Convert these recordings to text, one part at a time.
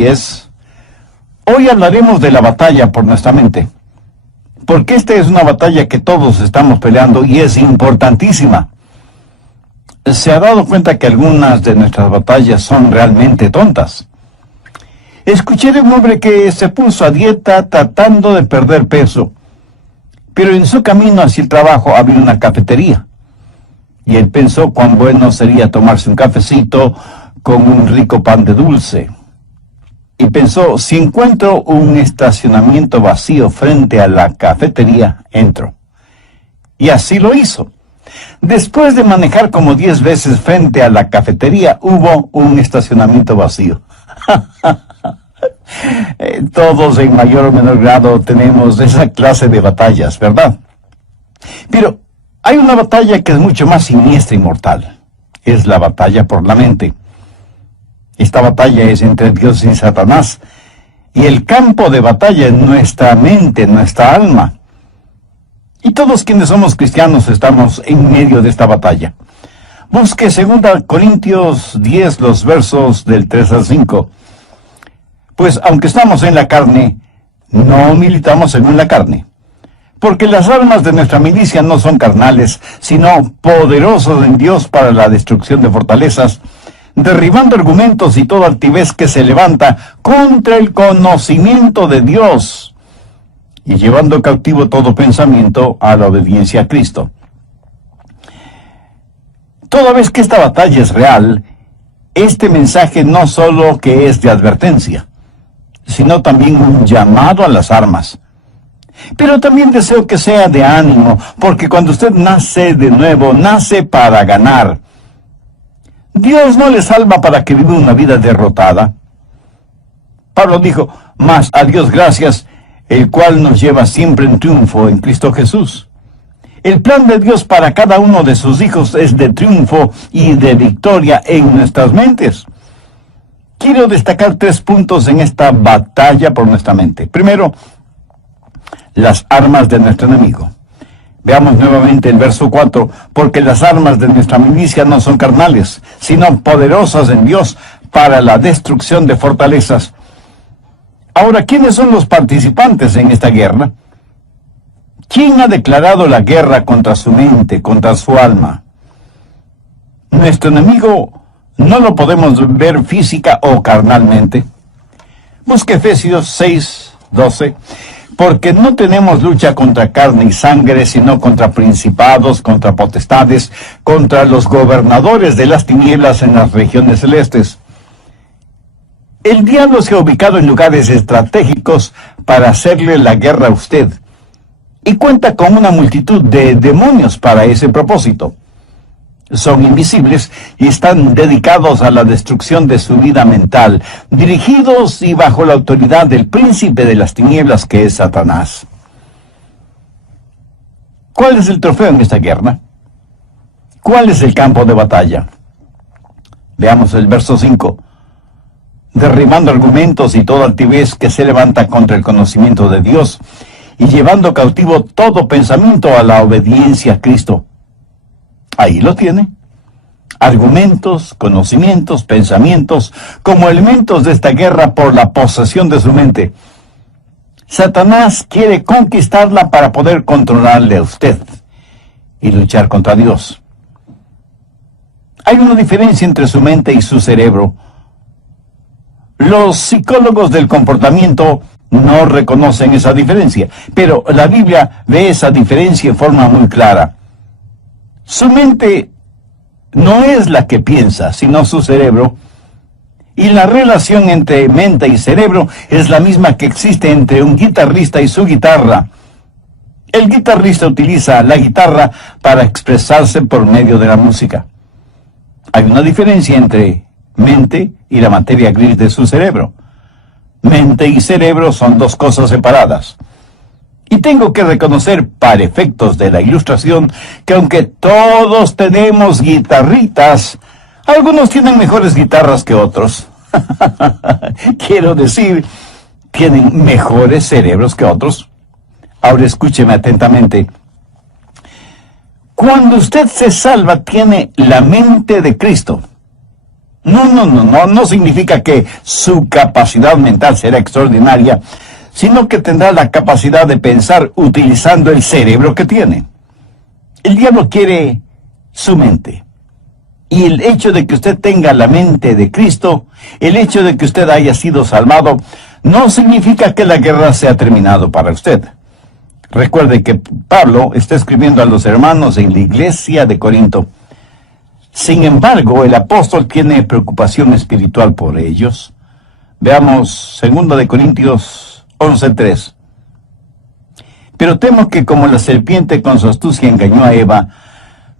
10. Hoy hablaremos de la batalla por nuestra mente, porque esta es una batalla que todos estamos peleando y es importantísima. ¿Se ha dado cuenta que algunas de nuestras batallas son realmente tontas? Escuché de un hombre que se puso a dieta tratando de perder peso, pero en su camino hacia el trabajo había una cafetería, y él pensó cuán bueno sería tomarse un cafecito con un rico pan de dulce. Y pensó, si encuentro un estacionamiento vacío frente a la cafetería, entro. Y así lo hizo. Después de manejar como 10 veces frente a la cafetería, hubo un estacionamiento vacío. Todos en mayor o menor grado tenemos esa clase de batallas, ¿verdad? Pero hay una batalla que es mucho más siniestra y mortal. Es la batalla por la mente. Esta batalla es entre Dios y Satanás, y el campo de batalla es nuestra mente, nuestra alma. Y todos quienes somos cristianos estamos en medio de esta batalla. Busque 2 Corintios 10, los versos del 3 al 5. Pues aunque estamos en la carne, no militamos según la carne. Porque las armas de nuestra milicia no son carnales, sino poderosos en Dios para la destrucción de fortalezas, derribando argumentos y toda altivez que se levanta contra el conocimiento de Dios, y llevando cautivo todo pensamiento a la obediencia a Cristo. Toda vez que esta batalla es real, este mensaje no solo que es de advertencia, sino también un llamado a las armas. Pero también deseo que sea de ánimo, porque cuando usted nace de nuevo, nace para ganar. Dios no le salva para que viva una vida derrotada. Pablo dijo, mas a Dios gracias, el cual nos lleva siempre en triunfo en Cristo Jesús. El plan de Dios para cada uno de sus hijos es de triunfo y de victoria en nuestras mentes. Quiero destacar 3 puntos en esta batalla por nuestra mente. Primero, las armas de nuestro enemigo. Veamos nuevamente el verso 4, porque las armas de nuestra milicia no son carnales, sino poderosas en Dios para la destrucción de fortalezas. Ahora, ¿quiénes son los participantes en esta guerra? ¿Quién ha declarado la guerra contra su mente, contra su alma? Nuestro enemigo no lo podemos ver física o carnalmente. Busque Efesios 6, 12. Porque no tenemos lucha contra carne y sangre, sino contra principados, contra potestades, contra los gobernadores de las tinieblas en las regiones celestes. El diablo se ha ubicado en lugares estratégicos para hacerle la guerra a usted, y cuenta con una multitud de demonios para ese propósito. Son invisibles y están dedicados a la destrucción de su vida mental, dirigidos y bajo la autoridad del príncipe de las tinieblas que es Satanás. ¿Cuál es el trofeo en esta guerra? ¿Cuál es el campo de batalla? Veamos el verso 5. Derribando argumentos y toda altivez que se levanta contra el conocimiento de Dios, y llevando cautivo todo pensamiento a la obediencia a Cristo. Ahí lo tiene. Argumentos, conocimientos, pensamientos, como elementos de esta guerra por la posesión de su mente. Satanás quiere conquistarla para poder controlarle a usted y luchar contra Dios. Hay una diferencia entre su mente y su cerebro. Los psicólogos del comportamiento no reconocen esa diferencia, pero la Biblia ve esa diferencia en forma muy clara. Su mente no es la que piensa, sino su cerebro. Y la relación entre mente y cerebro es la misma que existe entre un guitarrista y su guitarra. El guitarrista utiliza la guitarra para expresarse por medio de la música. Hay una diferencia entre mente y la materia gris de su cerebro. Mente y cerebro son 2 cosas separadas. Y tengo que reconocer, para efectos de la ilustración, que aunque todos tenemos guitarritas, algunos tienen mejores guitarras que otros. Quiero decir, tienen mejores cerebros que otros. Ahora escúcheme atentamente. Cuando usted se salva, tiene la mente de Cristo. No significa que su capacidad mental será extraordinaria, sino que tendrá la capacidad de pensar utilizando el cerebro que tiene. El diablo quiere su mente. Y el hecho de que usted tenga la mente de Cristo, el hecho de que usted haya sido salvado, no significa que la guerra se ha terminado para usted. Recuerde que Pablo está escribiendo a los hermanos en la iglesia de Corinto. Sin embargo, el apóstol tiene preocupación espiritual por ellos. Veamos 2 Corintios 11:3. Pero temo que como la serpiente con su astucia engañó a Eva,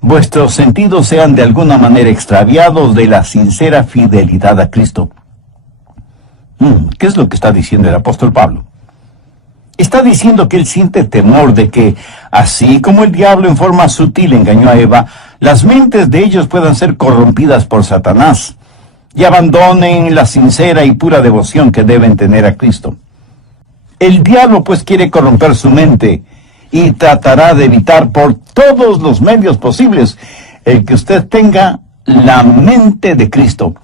vuestros sentidos sean de alguna manera extraviados de la sincera fidelidad a Cristo. ¿Qué es lo que está diciendo el apóstol Pablo? Está diciendo que él siente temor de que, así como el diablo en forma sutil engañó a Eva, las mentes de ellos puedan ser corrompidas por Satanás y abandonen la sincera y pura devoción que deben tener a Cristo. El diablo pues quiere corromper su mente y tratará de evitar por todos los medios posibles el que usted tenga la mente de Cristo.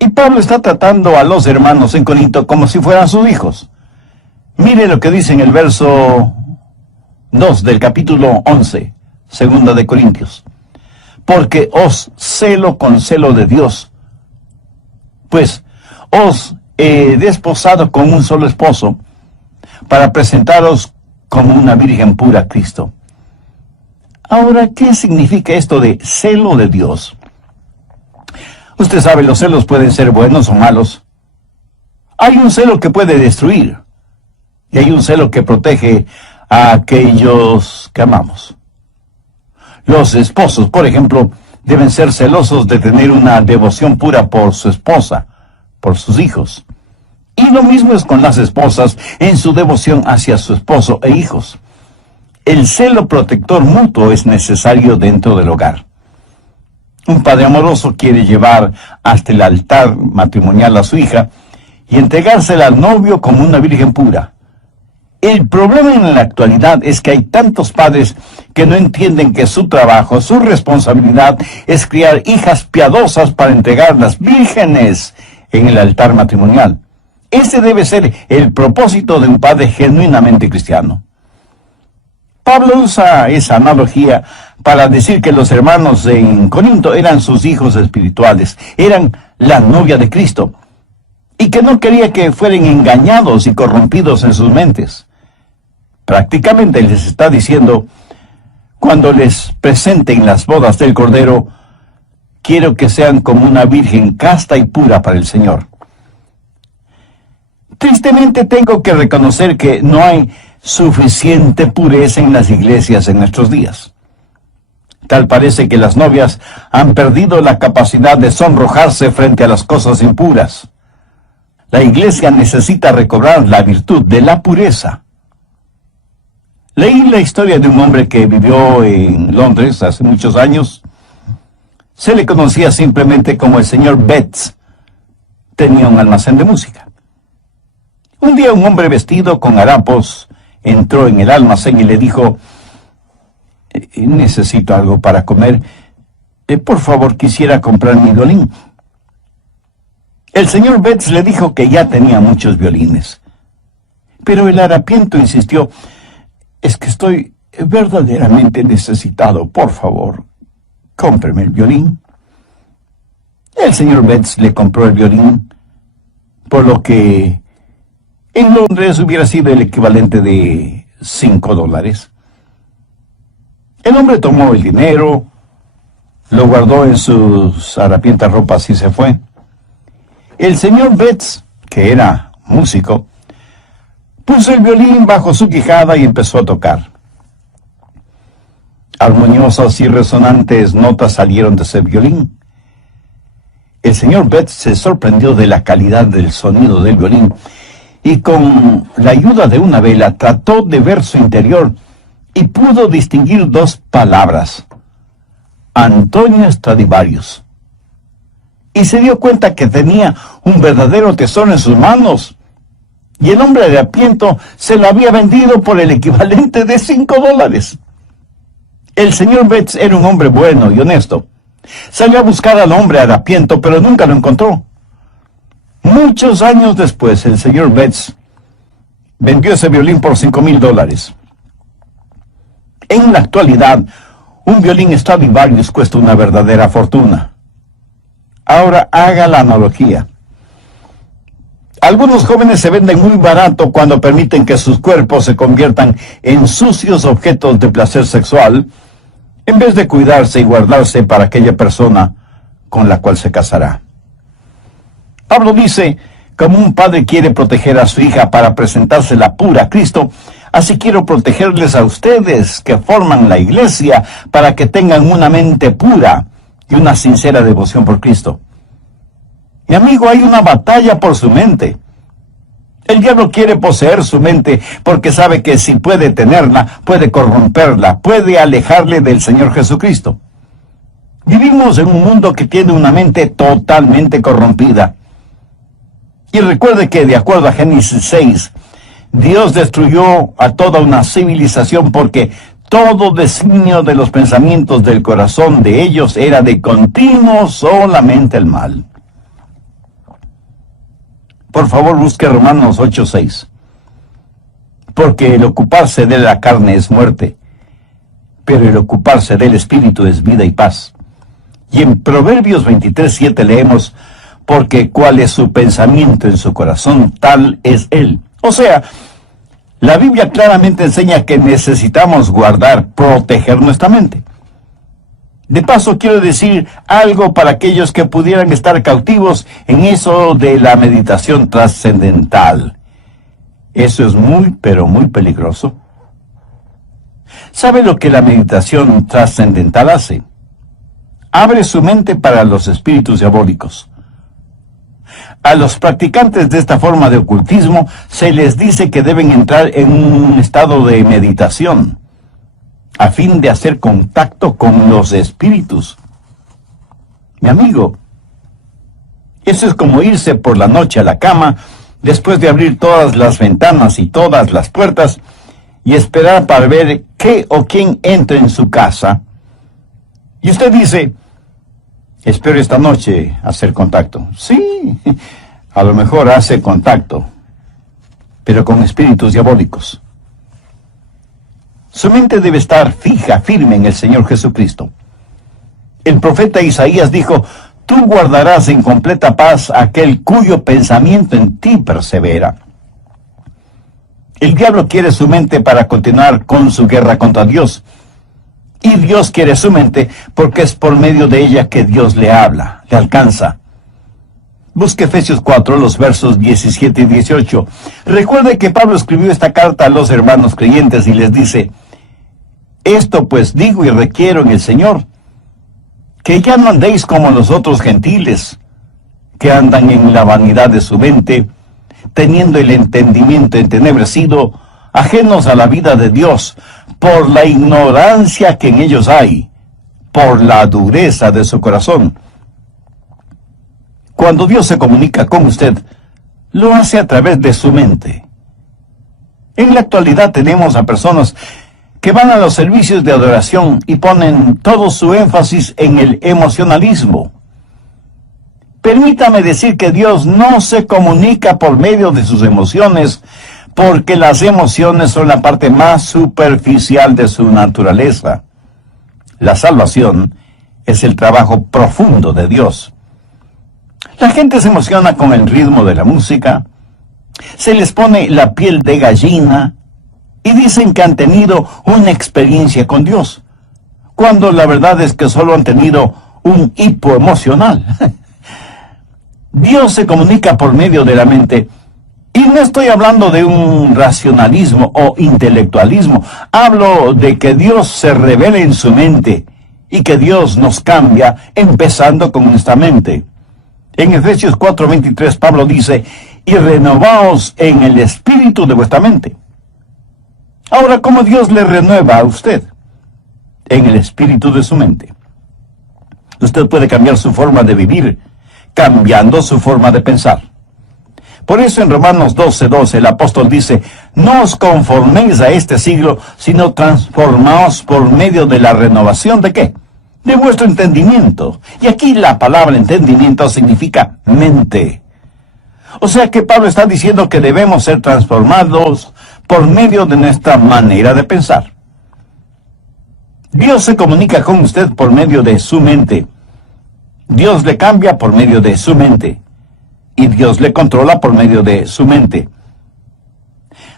Y Pablo está tratando a los hermanos en Corinto como si fueran sus hijos. Mire lo que dice en el verso 2 del capítulo 11, 2 Corintios. Porque os celo con celo de Dios, pues os he desposado con un solo esposo, para presentaros como una virgen pura a Cristo. Ahora, ¿qué significa esto de celo de Dios? Usted sabe, los celos pueden ser buenos o malos. Hay un celo que puede destruir, y hay un celo que protege a aquellos que amamos. Los esposos, por ejemplo, deben ser celosos de tener una devoción pura por su esposa, por sus hijos. Y lo mismo es con las esposas en su devoción hacia su esposo e hijos. El celo protector mutuo es necesario dentro del hogar. Un padre amoroso quiere llevar hasta el altar matrimonial a su hija y entregársela al novio como una virgen pura. El problema en la actualidad es que hay tantos padres que no entienden que su trabajo, su responsabilidad es criar hijas piadosas para entregarlas vírgenes en el altar matrimonial. Ese debe ser el propósito de un padre genuinamente cristiano. Pablo usa esa analogía para decir que los hermanos en Corinto eran sus hijos espirituales, eran la novia de Cristo, y que no quería que fueran engañados y corrompidos en sus mentes. Prácticamente les está diciendo, cuando les presenten las bodas del Cordero, quiero que sean como una virgen casta y pura para el Señor. Tristemente tengo que reconocer que no hay suficiente pureza en las iglesias en nuestros días. Tal parece que las novias han perdido la capacidad de sonrojarse frente a las cosas impuras. La iglesia necesita recobrar la virtud de la pureza. Leí la historia de un hombre que vivió en Londres hace muchos años. Se le conocía simplemente como el señor Betts. Tenía un almacén de música. Un día un hombre vestido con harapos entró en el almacén y le dijo, necesito algo para comer. Por favor, quisiera comprar mi violín. El señor Betts le dijo que ya tenía muchos violines. Pero el harapiento insistió, es que estoy verdaderamente necesitado. Por favor, cómpreme el violín. El señor Betts le compró el violín, por lo que en Londres hubiera sido el equivalente de $5. El hombre tomó el dinero, lo guardó en sus harapientas ropas y se fue. El señor Betts, que era músico, puso el violín bajo su quijada y empezó a tocar. Armoniosas y resonantes notas salieron de ese violín. El señor Betts se sorprendió de la calidad del sonido del violín y con la ayuda de una vela trató de ver su interior y pudo distinguir dos palabras: Antonio Stradivarius. Y se dio cuenta que tenía un verdadero tesoro en sus manos. Y el hombre de harapiento se lo había vendido por el equivalente de $5. El señor Betts era un hombre bueno y honesto. Salió a buscar al hombre harapiento, pero nunca lo encontró. Muchos años después, el señor Betts vendió ese violín por $5,000. En la actualidad, un violín Stradivarius cuesta una verdadera fortuna. Ahora haga la analogía. Algunos jóvenes se venden muy barato cuando permiten que sus cuerpos se conviertan en sucios objetos de placer sexual, en vez de cuidarse y guardarse para aquella persona con la cual se casará. Pablo dice, como un padre quiere proteger a su hija para presentársela pura a Cristo, así quiero protegerles a ustedes que forman la iglesia para que tengan una mente pura y una sincera devoción por Cristo. Mi amigo, hay una batalla por su mente. El diablo quiere poseer su mente porque sabe que si puede tenerla, puede corromperla, puede alejarle del Señor Jesucristo. Vivimos en un mundo que tiene una mente totalmente corrompida. Y recuerde que, de acuerdo a Génesis 6, Dios destruyó a toda una civilización porque todo designio de los pensamientos del corazón de ellos era de continuo solamente el mal. Por favor, busque Romanos 8:6. Porque el ocuparse de la carne es muerte, pero el ocuparse del Espíritu es vida y paz. Y en Proverbios 23:7 leemos, porque cuál es su pensamiento en su corazón, tal es él. O sea, la Biblia claramente enseña que necesitamos guardar, proteger nuestra mente. De paso, quiero decir algo para aquellos que pudieran estar cautivos en eso de la meditación trascendental. Eso es muy, pero muy peligroso. ¿Sabe lo que la meditación trascendental hace? Abre su mente para los espíritus diabólicos. A los practicantes de esta forma de ocultismo se les dice que deben entrar en un estado de meditación a fin de hacer contacto con los espíritus. Mi amigo, eso es como irse por la noche a la cama después de abrir todas las ventanas y todas las puertas y esperar para ver qué o quién entra en su casa. Y usted dice, espero esta noche hacer contacto. Sí, a lo mejor hace contacto, pero con espíritus diabólicos. Su mente debe estar fija, firme en el Señor Jesucristo. El profeta Isaías dijo, tú guardarás en completa paz aquel cuyo pensamiento en ti persevera. El diablo quiere su mente para continuar con su guerra contra Dios. Y Dios quiere su mente porque es por medio de ella que Dios le habla, le alcanza. Busque Efesios 4, los versos 17 y 18. Recuerde que Pablo escribió esta carta a los hermanos creyentes y les dice, esto pues digo y requiero en el Señor, que ya no andéis como los otros gentiles, que andan en la vanidad de su mente, teniendo el entendimiento entenebrecido, ajenos a la vida de Dios, por la ignorancia que en ellos hay, por la dureza de su corazón. Cuando Dios se comunica con usted, lo hace a través de su mente. En la actualidad tenemos a personas que van a los servicios de adoración y ponen todo su énfasis en el emocionalismo. Permítame decir que Dios no se comunica por medio de sus emociones, porque las emociones son la parte más superficial de su naturaleza. La salvación es el trabajo profundo de Dios. La gente se emociona con el ritmo de la música, se les pone la piel de gallina y dicen que han tenido una experiencia con Dios, cuando la verdad es que solo han tenido un hipo emocional. Dios se comunica por medio de la mente, y no estoy hablando de un racionalismo o intelectualismo, hablo de que Dios se revela en su mente, y que Dios nos cambia, empezando con nuestra mente. En Efesios 4:23 Pablo dice, y renovaos en el espíritu de vuestra mente. Ahora, ¿cómo Dios le renueva a usted? En el espíritu de su mente. Usted puede cambiar su forma de vivir, cambiando su forma de pensar. Por eso en Romanos 12:12 el apóstol dice, no os conforméis a este siglo, sino transformaos por medio de la renovación ¿de qué? de vuestro entendimiento. Y aquí la palabra entendimiento significa mente. O sea que Pablo está diciendo que debemos ser transformados por medio de nuestra manera de pensar. Dios se comunica con usted por medio de su mente. Dios le cambia por medio de su mente. Y Dios le controla por medio de su mente.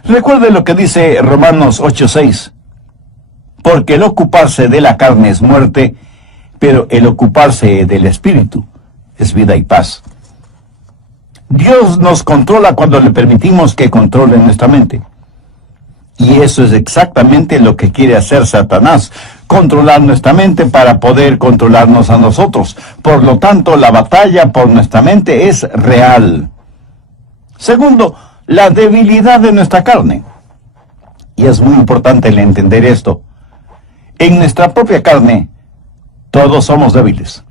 Recuerde lo que dice Romanos 8:6. Porque el ocuparse de la carne es muerte, pero el ocuparse del Espíritu es vida y paz. Dios nos controla cuando le permitimos que controle nuestra mente. Y eso es exactamente lo que quiere hacer Satanás, controlar nuestra mente para poder controlarnos a nosotros. Por lo tanto, la batalla por nuestra mente es real. Segundo, la debilidad de nuestra carne. Y es muy importante el entender esto. En nuestra propia carne, todos somos débiles.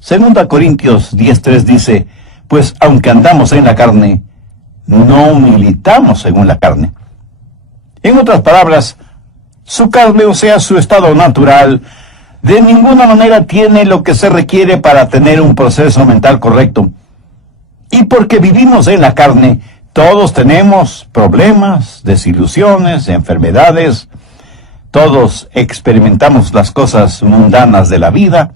2 Corintios 10:3 dice, pues aunque andamos en la carne, no militamos según la carne. En otras palabras, su carne, o sea, su estado natural, de ninguna manera tiene lo que se requiere para tener un proceso mental correcto. Y porque vivimos en la carne, todos tenemos problemas, desilusiones, enfermedades. Todos experimentamos las cosas mundanas de la vida.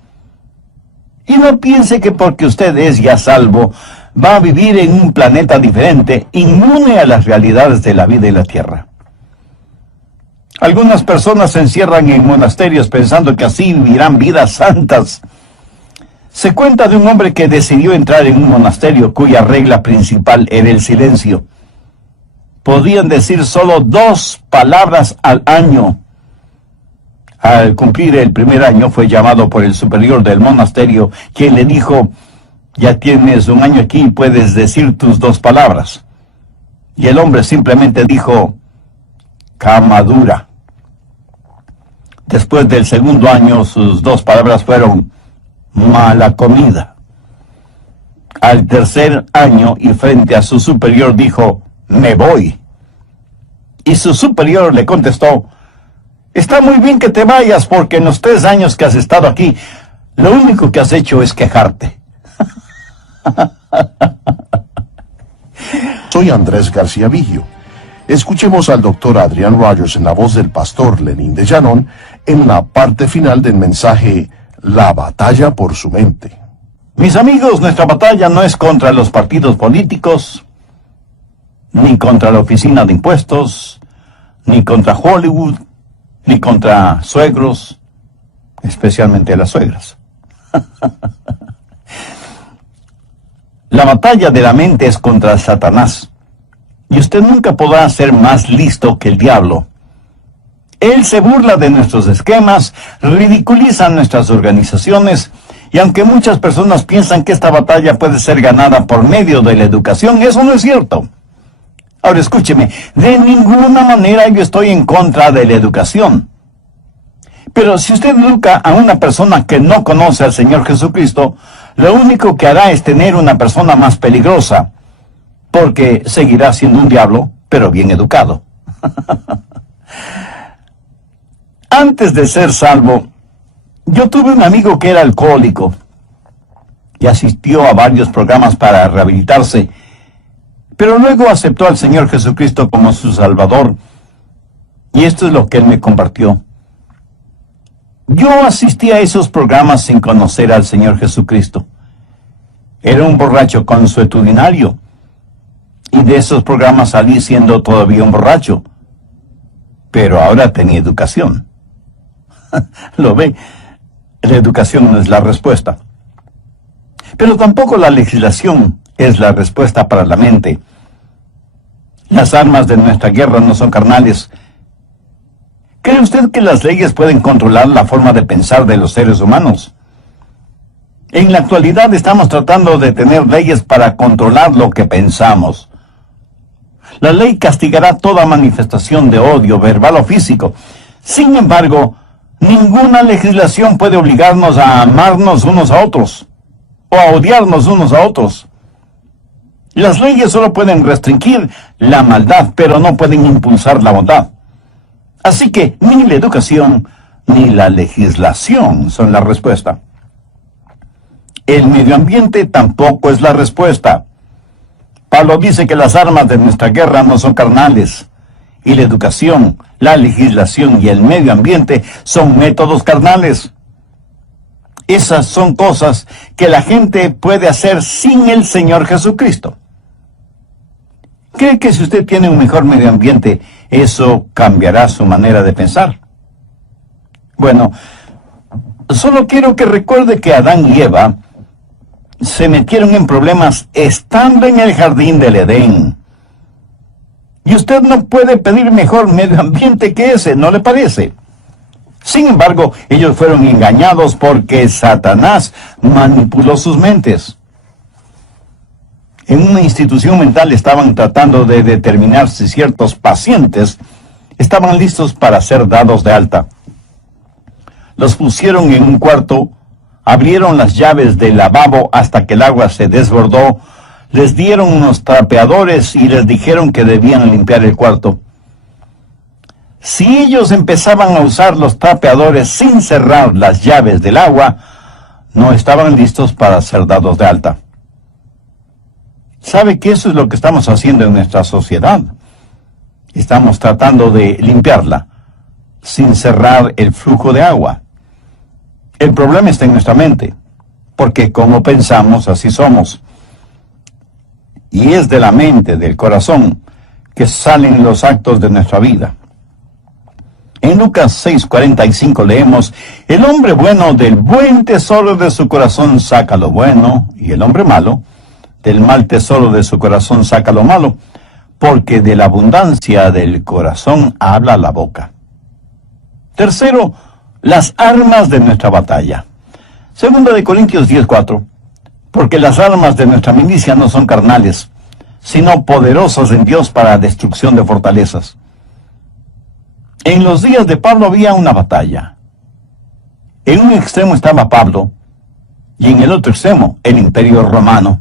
Y no piense que porque usted es ya salvo, va a vivir en un planeta diferente, inmune a las realidades de la vida y la tierra. Algunas personas se encierran en monasterios pensando que así vivirán vidas santas. Se cuenta de un hombre que decidió entrar en un monasterio cuya regla principal era el silencio. Podían decir solo 2 palabras al año. Al cumplir el primer año fue llamado por el superior del monasterio, quien le dijo, ya tienes 1 año aquí y puedes decir tus 2 palabras. Y el hombre simplemente dijo, cama dura. Después del segundo año, sus 2 palabras fueron, mala comida. Al tercer año, y frente a su superior, dijo, me voy. Y su superior le contestó, está muy bien que te vayas, porque en los 3 años que has estado aquí, lo único que has hecho es quejarte. Soy Andrés García Vigio. Escuchemos al doctor Adrian Rogers en la voz del pastor Lenín de Llanón en la parte final del mensaje La batalla por su mente. Mis amigos, nuestra batalla no es contra los partidos políticos, ni contra la oficina de impuestos, ni contra Hollywood, ni contra suegros, especialmente las suegras. La batalla de la mente es contra Satanás. Y usted nunca podrá ser más listo que el diablo. Él se burla de nuestros esquemas, ridiculiza nuestras organizaciones, y aunque muchas personas piensan que esta batalla puede ser ganada por medio de la educación, eso no es cierto. Ahora escúcheme, de ninguna manera yo estoy en contra de la educación. Pero si usted educa a una persona que no conoce al Señor Jesucristo, lo único que hará es tener una persona más peligrosa, porque seguirá siendo un diablo, pero bien educado. Antes de ser salvo, yo tuve un amigo que era alcohólico y asistió a varios programas para rehabilitarse, pero luego aceptó al Señor Jesucristo como su Salvador, y esto es lo que él me compartió. Yo asistí a esos programas sin conocer al Señor Jesucristo. Era un borracho consuetudinario, y de esos programas salí siendo todavía un borracho, pero ahora tenía educación. ¿Lo ve? La educación no es la respuesta. Pero tampoco la legislación es la respuesta para la mente. Las armas de nuestra guerra no son carnales. ¿Cree usted que las leyes pueden controlar la forma de pensar de los seres humanos? En la actualidad estamos tratando de tener leyes para controlar lo que pensamos. La ley castigará toda manifestación de odio, verbal o físico. Sin embargo, ninguna legislación puede obligarnos a amarnos unos a otros, o a odiarnos unos a otros. Las leyes solo pueden restringir la maldad, pero no pueden impulsar la bondad. Así que ni la educación, ni la legislación son la respuesta. El medio ambiente tampoco es la respuesta. Pablo dice que las armas de nuestra guerra no son carnales, y la educación, la legislación y el medio ambiente son métodos carnales. Esas son cosas que la gente puede hacer sin el Señor Jesucristo. ¿Cree que si usted tiene un mejor medio ambiente, eso cambiará su manera de pensar? Bueno, solo quiero que recuerde que Adán y Eva se metieron en problemas estando en el jardín del Edén. Y usted no puede pedir mejor medio ambiente que ese, ¿no le parece? Sin embargo, ellos fueron engañados porque Satanás manipuló sus mentes. En una institución mental estaban tratando de determinar si ciertos pacientes estaban listos para ser dados de alta. Los pusieron en un cuarto, abrieron las llaves del lavabo hasta que el agua se desbordó, les dieron unos trapeadores y les dijeron que debían limpiar el cuarto. Si ellos empezaban a usar los trapeadores sin cerrar las llaves del agua, no estaban listos para ser dados de alta. ¿Sabe que eso es lo que estamos haciendo en nuestra sociedad? Estamos tratando de limpiarla sin cerrar el flujo de agua. El problema está en nuestra mente, porque como pensamos, así somos. Y es de la mente, del corazón, que salen los actos de nuestra vida. En Lucas 6:45 leemos: el hombre bueno del buen tesoro de su corazón saca lo bueno, y el hombre malo del mal tesoro de su corazón saca lo malo, porque de la abundancia del corazón habla la boca. Tercero, las armas de nuestra batalla. Segunda de Corintios 10:4, porque las armas de nuestra milicia no son carnales, sino poderosas en Dios para destrucción de fortalezas. En los días de Pablo había una batalla. En un extremo estaba Pablo, y en el otro extremo el Imperio Romano.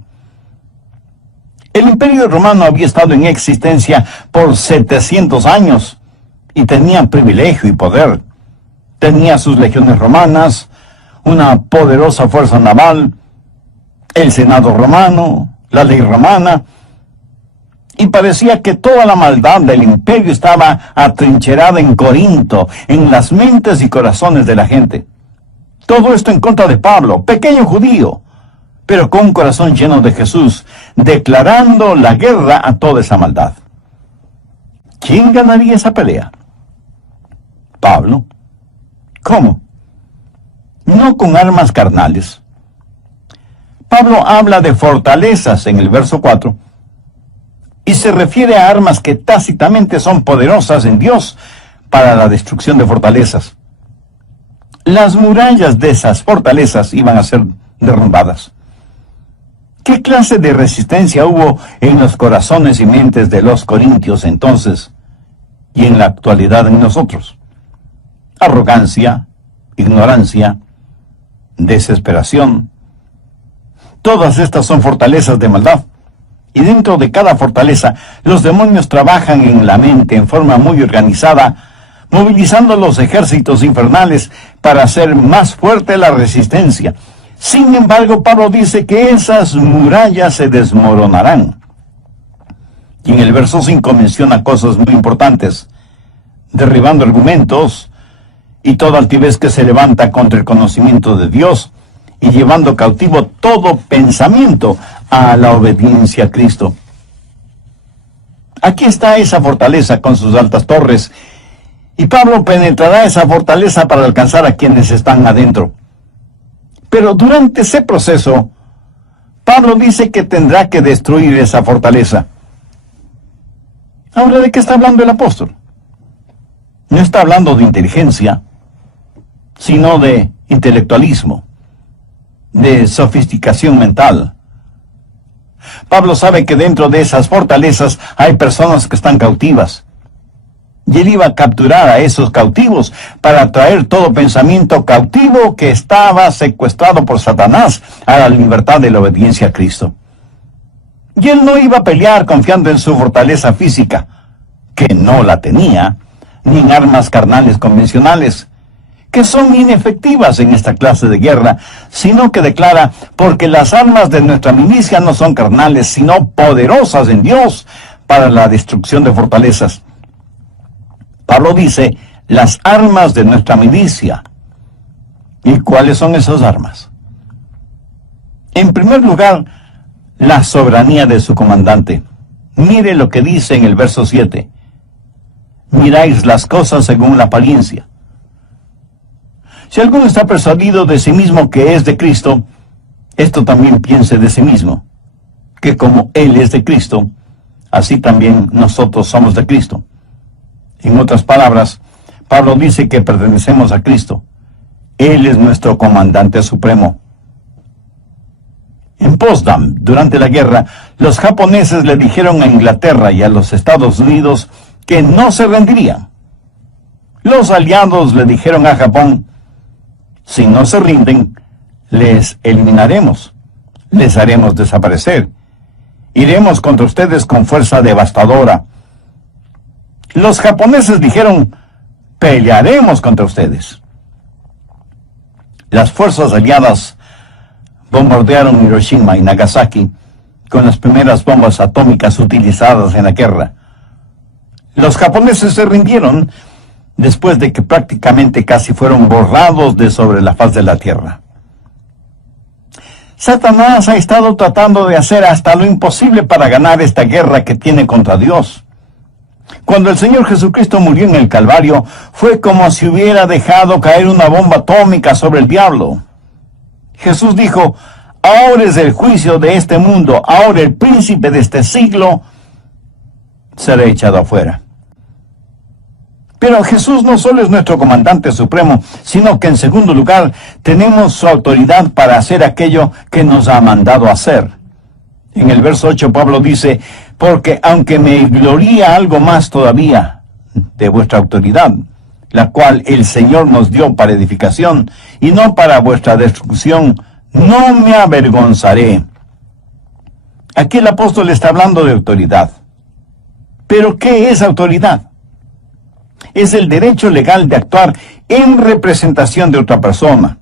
El Imperio Romano había estado en existencia por 700 años, y tenía privilegio y poder. Tenía sus legiones romanas, una poderosa fuerza naval, el Senado romano, la ley romana, y parecía que toda la maldad del imperio estaba atrincherada en Corinto, en las mentes y corazones de la gente. Todo esto en contra de Pablo, pequeño judío, pero con un corazón lleno de Jesús, declarando la guerra a toda esa maldad. ¿Quién ganaría esa pelea? Pablo. ¿Cómo? No con armas carnales. Pablo habla de fortalezas en el verso 4, y se refiere a armas que tácitamente son poderosas en Dios para la destrucción de fortalezas. Las murallas de esas fortalezas iban a ser derrumbadas. ¿Qué clase de resistencia hubo en los corazones y mentes de los corintios entonces y en la actualidad en nosotros? Arrogancia, ignorancia, desesperación. Todas estas son fortalezas de maldad. Y dentro de cada fortaleza, los demonios trabajan en la mente en forma muy organizada, movilizando los ejércitos infernales para hacer más fuerte la resistencia. Sin embargo, Pablo dice que esas murallas se desmoronarán. Y en el verso 5 menciona cosas muy importantes: derribando argumentos y toda altivez que se levanta contra el conocimiento de Dios, y llevando cautivo todo pensamiento a la obediencia a Cristo. Aquí está esa fortaleza con sus altas torres, y Pablo penetrará esa fortaleza para alcanzar a quienes están adentro. Pero durante ese proceso, Pablo dice que tendrá que destruir esa fortaleza. Ahora, ¿de qué está hablando el apóstol? No está hablando de inteligencia, sino de intelectualismo, de sofisticación mental. Pablo sabe que dentro de esas fortalezas hay personas que están cautivas. Y él iba a capturar a esos cautivos para traer todo pensamiento cautivo que estaba secuestrado por Satanás a la libertad de la obediencia a Cristo. Y él no iba a pelear confiando en su fortaleza física, que no la tenía, ni en armas carnales convencionales, que son inefectivas en esta clase de guerra, sino que declara, porque las armas de nuestra milicia no son carnales, sino poderosas en Dios para la destrucción de fortalezas. Pablo dice, las armas de nuestra milicia. ¿Y cuáles son esas armas? En primer lugar, la soberanía de su comandante. Mire lo que dice en el verso 7. Miráis las cosas según la apariencia. Si alguno está persuadido de sí mismo que es de Cristo, esto también piense de sí mismo, que como Él es de Cristo, así también nosotros somos de Cristo. En otras palabras, Pablo dice que pertenecemos a Cristo. Él es nuestro comandante supremo. En Potsdam, durante la guerra, los japoneses le dijeron a Inglaterra y a los Estados Unidos que no se rendirían. Los aliados le dijeron a Japón, si no se rinden, les eliminaremos, les haremos desaparecer, iremos contra ustedes con fuerza devastadora. Los japoneses dijeron, pelearemos contra ustedes. Las fuerzas aliadas bombardearon Hiroshima y Nagasaki con las primeras bombas atómicas utilizadas en la guerra. Los japoneses se rindieron después de que prácticamente casi fueron borrados de sobre la faz de la tierra. Satanás ha estado tratando de hacer hasta lo imposible para ganar esta guerra que tiene contra Dios. Cuando el Señor Jesucristo murió en el Calvario, fue como si hubiera dejado caer una bomba atómica sobre el diablo. Jesús dijo, ahora es el juicio de este mundo, ahora el príncipe de este siglo será echado afuera. Pero Jesús no solo es nuestro comandante supremo, sino que en segundo lugar tenemos su autoridad para hacer aquello que nos ha mandado hacer. En el verso 8 Pablo dice, porque aunque me gloría algo más todavía de vuestra autoridad, la cual el Señor nos dio para edificación y no para vuestra destrucción, no me avergonzaré. Aquí el apóstol está hablando de autoridad. ¿Pero qué es autoridad? Es el derecho legal de actuar en representación de otra persona.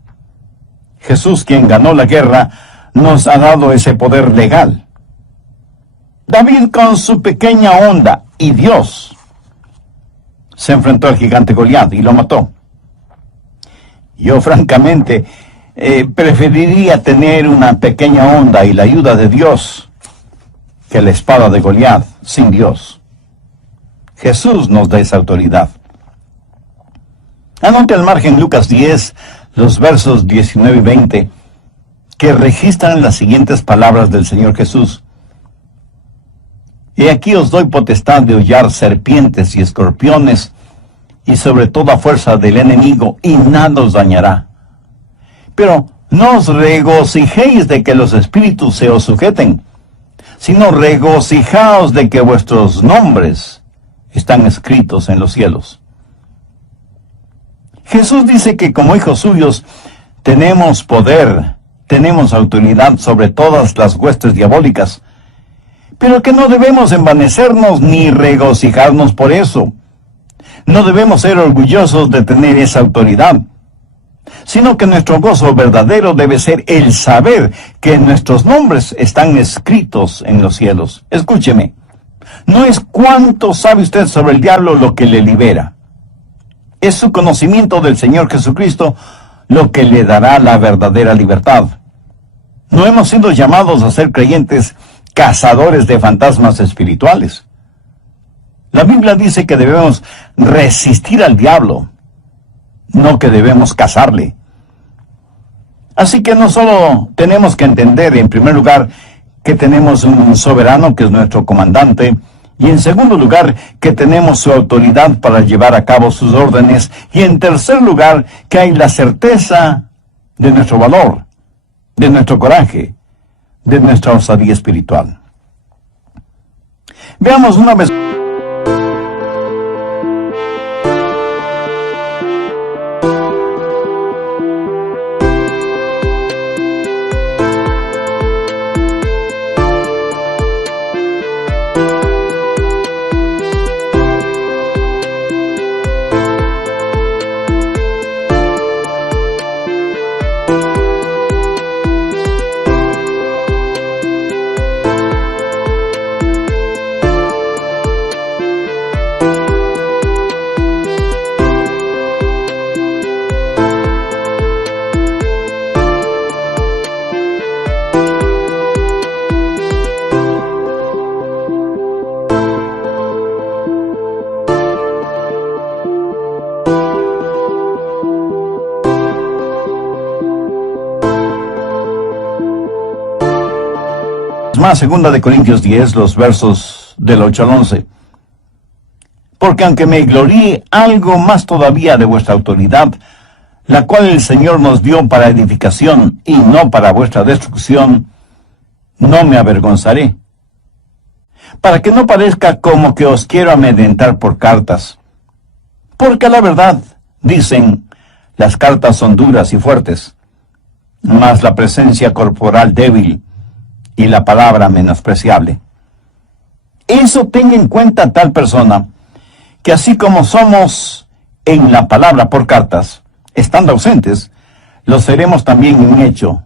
Jesús, quien ganó la guerra, nos ha dado ese poder legal. David con su pequeña onda y Dios se enfrentó al gigante Goliat y lo mató. Yo francamente preferiría tener una pequeña onda y la ayuda de Dios que la espada de Goliat sin Dios. Jesús nos da esa autoridad. Anote al margen Lucas 10, los versos 19 y 20, que registran las siguientes palabras del Señor Jesús. He aquí os doy potestad de hollar serpientes y escorpiones, y sobre toda fuerza del enemigo, y nada os dañará. Pero no os regocijéis de que los espíritus se os sujeten, sino regocijaos de que vuestros nombres están escritos en los cielos. Jesús dice que como hijos suyos tenemos poder, tenemos autoridad sobre todas las huestes diabólicas, pero que no debemos envanecernos ni regocijarnos por eso. No debemos ser orgullosos de tener esa autoridad, sino que nuestro gozo verdadero debe ser el saber que nuestros nombres están escritos en los cielos. Escúcheme, no es cuánto sabe usted sobre el diablo lo que le libera. Es su conocimiento del Señor Jesucristo lo que le dará la verdadera libertad. No hemos sido llamados a ser creyentes cazadores de fantasmas espirituales. La Biblia dice que debemos resistir al diablo, no que debemos cazarle. Así que no solo tenemos que entender, en primer lugar, que tenemos un soberano que es nuestro comandante, y en segundo lugar, que tenemos su autoridad para llevar a cabo sus órdenes, y en tercer lugar, que hay la certeza de nuestro valor, de nuestro coraje, de nuestra osadía espiritual. Veamos una vez. más 2 Corintios 10, los versos del 8 al 11. Porque aunque me gloríe algo más todavía de vuestra autoridad, la cual el Señor nos dio para edificación y no para vuestra destrucción, no me avergonzaré, para que no parezca como que os quiero amedrentar por cartas. Porque a la verdad, dicen, las cartas son duras y fuertes, mas la presencia corporal débil y la palabra menospreciable. Eso tenga en cuenta tal persona, que así como somos en la palabra por cartas, estando ausentes, lo seremos también en hecho,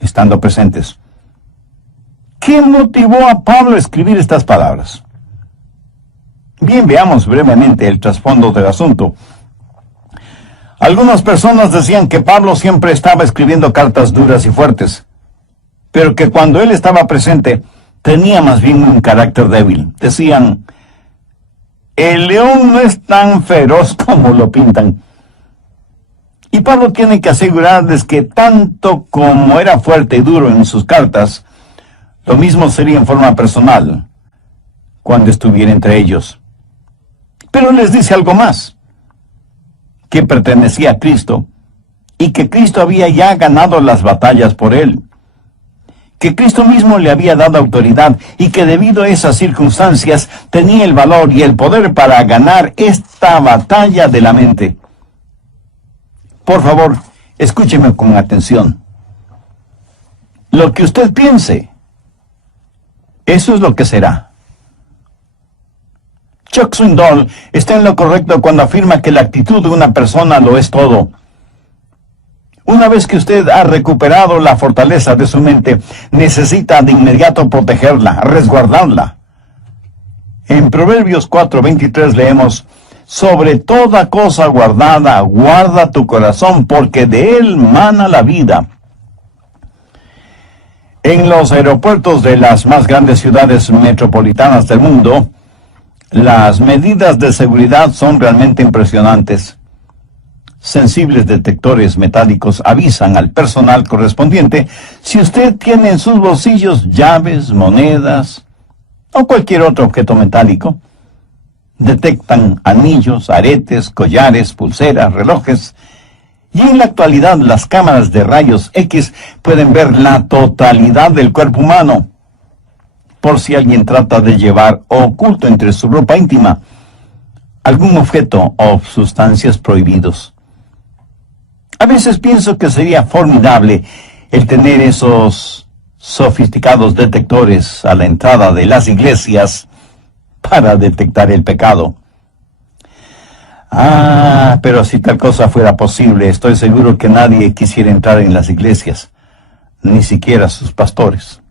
estando presentes. ¿Qué motivó a Pablo a escribir estas palabras? Bien, veamos brevemente el trasfondo del asunto. Algunas personas decían que Pablo siempre estaba escribiendo cartas duras y fuertes, pero que cuando él estaba presente tenía más bien un carácter débil. Decían, el león no es tan feroz como lo pintan. Y Pablo tiene que asegurarles que tanto como era fuerte y duro en sus cartas, lo mismo sería en forma personal cuando estuviera entre ellos. Pero les dice algo más, que pertenecía a Cristo y que Cristo había ya ganado las batallas por él, que Cristo mismo le había dado autoridad y que debido a esas circunstancias tenía el valor y el poder para ganar esta batalla de la mente. Por favor, escúcheme con atención. Lo que usted piense, eso es lo que será. Chuck Swindoll está en lo correcto cuando afirma que la actitud de una persona lo es todo. Una vez que usted ha recuperado la fortaleza de su mente, necesita de inmediato protegerla, resguardarla. En Proverbios 4:23 leemos, sobre toda cosa guardada, guarda tu corazón, porque de él mana la vida. En los aeropuertos de las más grandes ciudades metropolitanas del mundo, las medidas de seguridad son realmente impresionantes. Sensibles detectores metálicos avisan al personal correspondiente si usted tiene en sus bolsillos llaves, monedas o cualquier otro objeto metálico. Detectan anillos, aretes, collares, pulseras, relojes. Y en la actualidad las cámaras de rayos X pueden ver la totalidad del cuerpo humano, por si alguien trata de llevar oculto entre su ropa íntima algún objeto o sustancias prohibidos. A veces pienso que sería formidable el tener esos sofisticados detectores a la entrada de las iglesias para detectar el pecado. Pero si tal cosa fuera posible, estoy seguro que nadie quisiera entrar en las iglesias, ni siquiera sus pastores.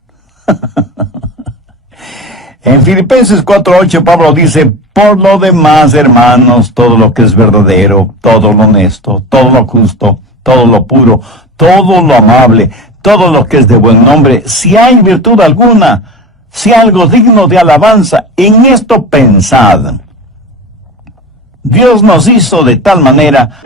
En Filipenses 4:8 Pablo dice, por lo demás, hermanos, todo lo que es verdadero, todo lo honesto, todo lo justo, todo lo puro, todo lo amable, todo lo que es de buen nombre, si hay virtud alguna, si algo digno de alabanza, en esto pensad. Dios nos hizo de tal manera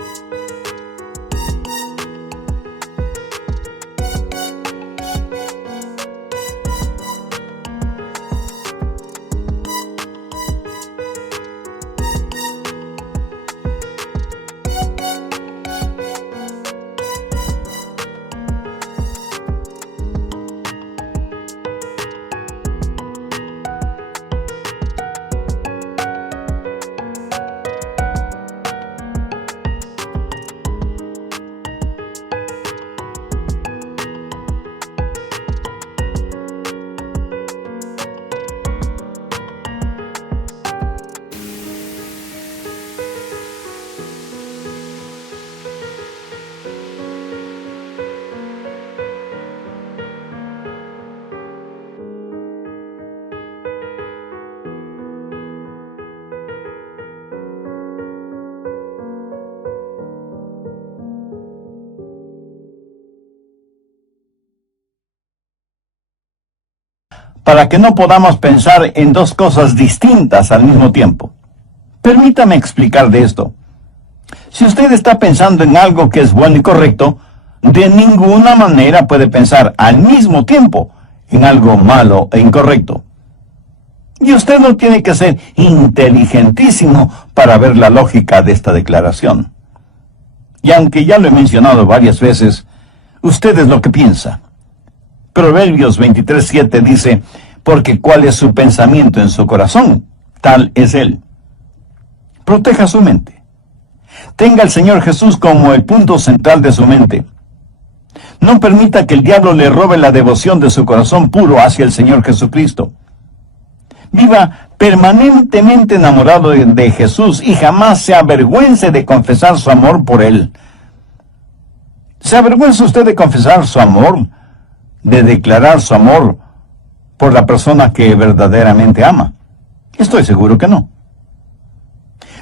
para que no podamos pensar en dos cosas distintas al mismo tiempo. Permítame explicar de esto. Si usted está pensando en algo que es bueno y correcto, de ninguna manera puede pensar al mismo tiempo en algo malo e incorrecto. Y usted no tiene que ser inteligentísimo para ver la lógica de esta declaración. Y aunque ya lo he mencionado varias veces, usted es lo que piensa. Proverbios 23:7 dice, porque cuál es su pensamiento en su corazón, tal es él. Proteja su mente. Tenga al Señor Jesús como el punto central de su mente. No permita que el diablo le robe la devoción de su corazón puro hacia el Señor Jesucristo. Viva permanentemente enamorado de Jesús y jamás se avergüence de confesar su amor por Él. ¿Se avergüenza usted de confesar su amor, de declarar su amor por la persona que verdaderamente ama? Estoy seguro que no.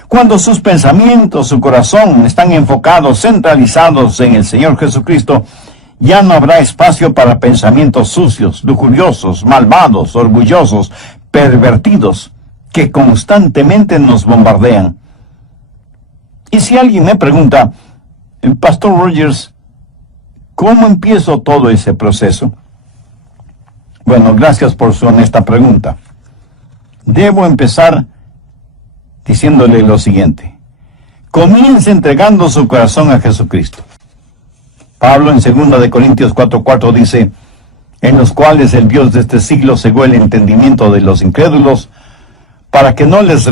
Cuando sus pensamientos, su corazón están enfocados, centralizados en el Señor Jesucristo, ya no habrá espacio para pensamientos sucios, lujuriosos, malvados, orgullosos, pervertidos, que constantemente nos bombardean. Y si alguien me pregunta, Pastor Rogers, ¿cómo empiezo todo ese proceso? Bueno, gracias por su honesta pregunta. Debo empezar diciéndole lo siguiente. Comience entregando su corazón a Jesucristo. Pablo en 2 de Corintios 4:4 dice, en los cuales el Dios de este siglo cegó el entendimiento de los incrédulos, para que no les